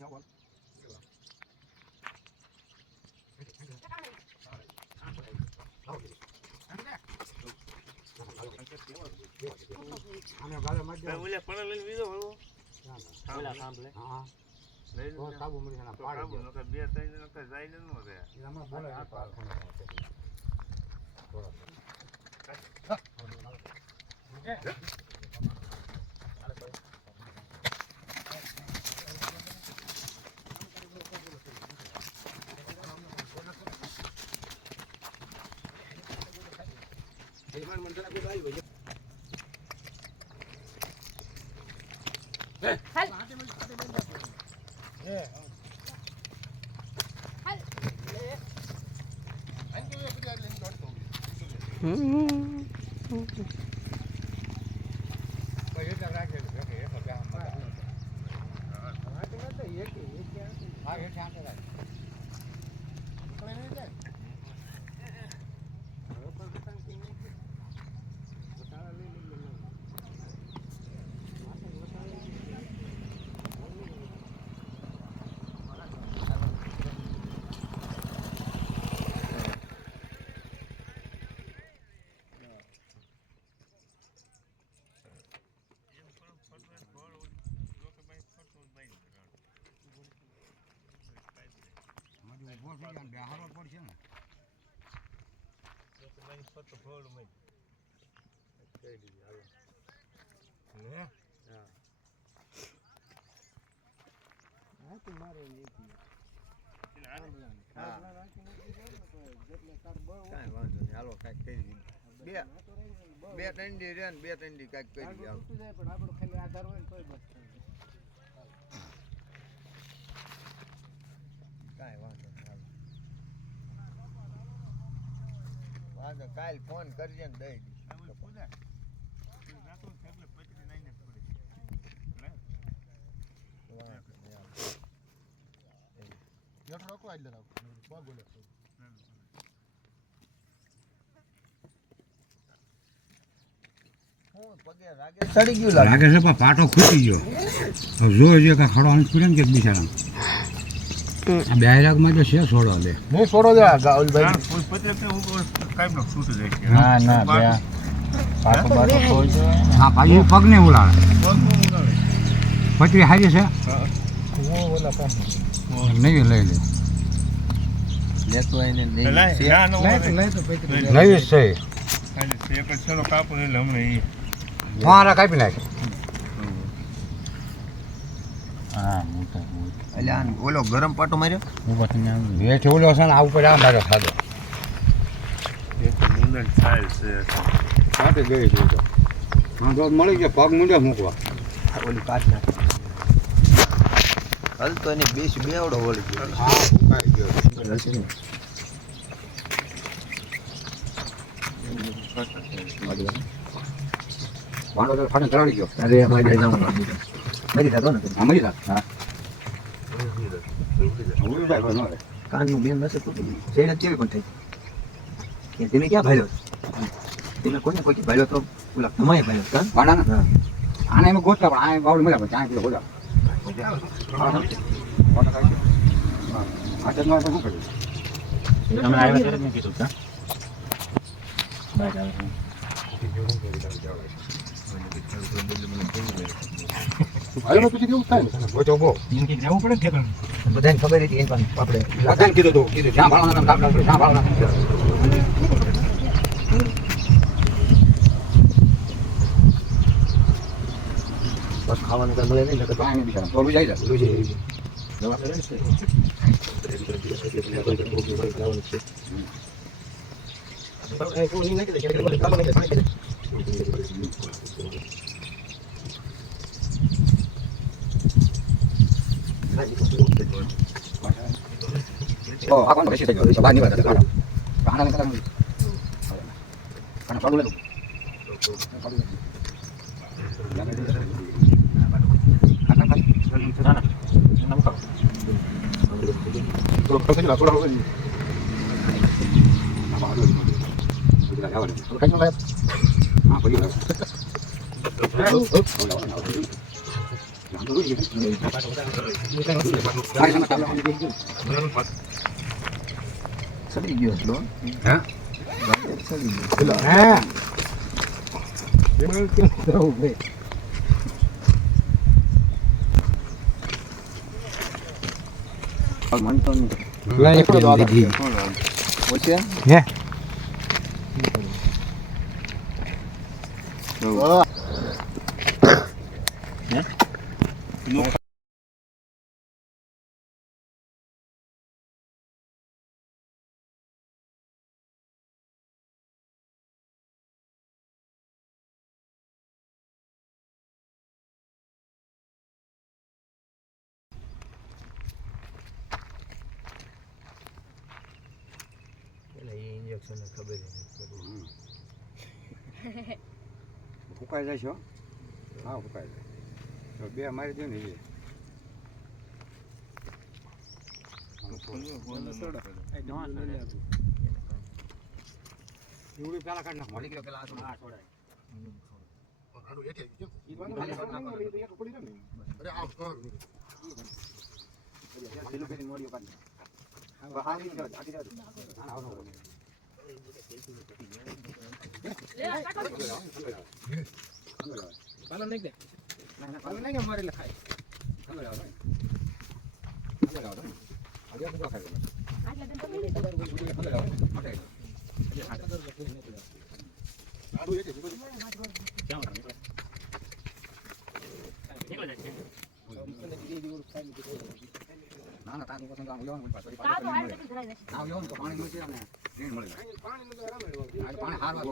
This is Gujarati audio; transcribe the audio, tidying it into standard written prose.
બે ઠંડી રે બે ઠંડી કાંઈક કરી પણ આપણો ખાલી આધાર હોય ને તોય બસ કાંઈ વાંધો કાલ ફોન કરજે ને દઈ લાગે છે પણ પાટો ખૂટી ગયો જો કે ખડવાનું ખૂટે ને કે બિચારા બે રાગમાં જો છે છોડો લે નહીં છોડો દે ના ના બે પાટો બાટો ખોઈ દો હા ભાઈ પગ ને ઉલાડે પતરી હારી છે નહીં લઈ લે લેતો આઈને નહીં છે મારા કાપી નાખે હા મોટા એટલે આ ઓલો ગરમ પાટો માર્યો વેઠ ઓલો છે ને આ ઉપર આ માર્યો ખાધો સાથે ગઈ છે હા તો મળી ગયા પગ મૂંડે મૂકવા ઓલી કાઢ નાખે હાલ તો એને બેવડો વળી ગયો હા ઉકાઈ ગયો વાંડો તો ફાટે ચડાવી ગયો અરે અમારે જવાનું મરી જતો ને મરી જા હા કાનનું બેન નસે તો સેડ કેવી પણ થઈ કે તમે ક્યાં ભાલ્યો તમે કોને કોઈ ભાલ્યો તો ઓલા તમાય ભાલ્યો કાન વાંડા આને એમ ગોતતા પણ આ બાવળ મળ્યા પણ ત્યાં પેલો બોલા આ તો શું કર્યું તમે આવ્યા ત્યારે મેં કીધું કા બાય હાલો પછી કેવું થાય ને બોચો બો એમ કે જવું પડે કે બધાને ખબર હતી એ પણ આપણે બધાને કીધું તો કીધું જ્યાં ભાળવાના કામ આપણે જ્યાં ભાળવાના બસ ખાવાનું કઈ મળે નહીં તો પાણી બિચારા તો જાય જાય દવા કરે છે oh aku nggak sih tadi coba nih ada kalau kanan kanan kanan baru lagi સડી ગયો એટલો હા સડી ગયો હા એમાં કેમ થવું ભાઈ મનતો નહીં ઓછે હે ઇન્જેક્શન ખબર ફૂંકાઈ જાય છો હા ફૂંકાઈ જાય તો બે મારી દો ને એ એવડી પેલા કાઢ નાખ મળી ગયો પેલા હા છોડાય ના ના તારી પાસે ગામ લેવાનું પાછળ પાણી તો પાણી મળશે અને ટ્રેન મળે પાણી હારવા